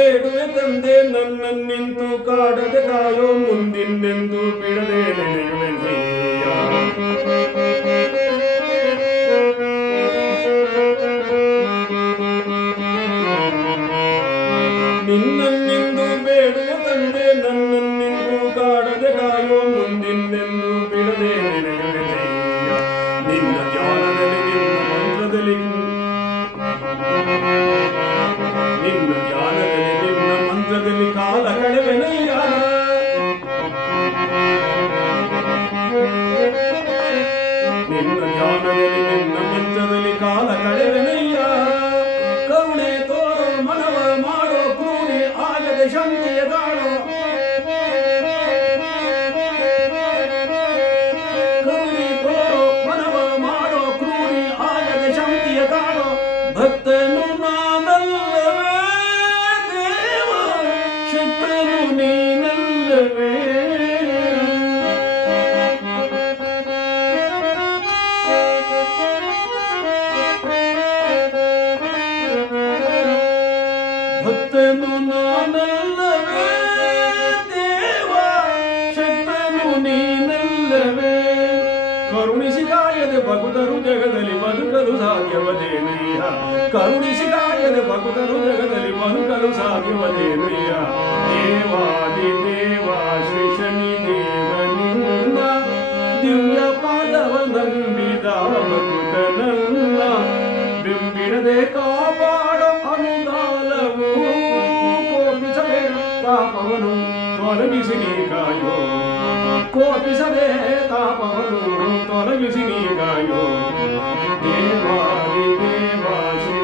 ಬೇಡುವೆ ತಂದೆ ನನ್ನನ್ನೆಂದು ಕಾಡದೆ ಕಾಯೋ ಮುಂದಿನ್ನೆಂದು ಬಿಡದೆ ನೆನೆಯುವೆನಯ್ಯ. ನಿನ್ನನ್ನೆಂದು ಬೇಡುವೆ ತಂದೆ ನನ್ನನ್ನೆಂದು ಕಾಡದೆ ಕಾಯೋ ಮುಂದಿನ್ನೆಂದು ಬಿಡದೆ ನೆನೆಯುವೆನಯ್ಯ. ನಿನ್ನ ಧ್ಯಾನದಲ್ಲಿ ನಿನ್ನ ಮಂತ್ರದಲ್ಲಿ ನಿನ್ನ ಧ್ಯಾನದಲ್ಲಿ ನಿನ್ನ ಮಂತ್ರದಲ್ಲಿ ಕಾಲ ಕಳೆವೆನಯ್ಯ. ನಿನ್ನ ಧ್ಯಾನದಲ್ಲಿ ನಿನ್ನ ಮಂತ್ರದಲ್ಲಿ ಕಾಲ ಕಳೆವೆನಯ್ಯ. ಕರುಣೆ ತೋರೋ ಮನವ ಮಾಡೋ ಕ್ರೂರಿ ಆಗದೆ ಶಂಕೆಯ ದಾಳೋ. ಕರುಣೆ ತೋರೋ ಮನವ ಮಾಡೋ ಕ್ರೂರಿ ಆಗದೆ ಶಂಕೆಯ ದಾಳೋ. ಭಕ್ತನು ನಾನಲ್ಲವೇ ದೇವ ಶಕ್ತನು ನೀನಲ್ಲವೇ. ಭಕ್ತನು ನಾನಲ್ಲವೇ ದೇವ ಶಕ್ತನು ನೀನಲ್ಲವೇ. ಕರುಣಿಸಿ ಕಾಯದೆ ಭಕ್ತರು ಜಗದಲ್ಲಿ ಬದುಕಲು ಸಾಧ್ಯವದೇನಯ್ಯ. ಕರುಣಿಸಿ ಕಾಯದೆ ಭಕ್ತರು ಜಗದಲ್ಲಿ ಬದುಕಲು ಸಾಧ್ಯವದೇನಯ್ಯ. ದೇವಾದಿ ದೇವ ಶ್ರೀ ಶನಿ ದೇವ ನಿನ್ನ ದಿವ್ಯ ಪಾದವ ನಂಬಿದ ಭಕ್ತನನ್ನ ಬಿಂಬಿಡದೆ ಕಾಪಾಡೋ ಅನುದಾನವು. ಕೋಪಿಸದೆ ತಾಪವನು ತೊಲಗಿಸಿ ನೀ ಕಾಯೋ. ಕೋಪಿಸದೆ ತಾಪವನು ತೊಲಗಿಸಿ ನೀ ಕಾಯೋ. ದೇವಾದಿ ದೇವ ಶ್ರೀ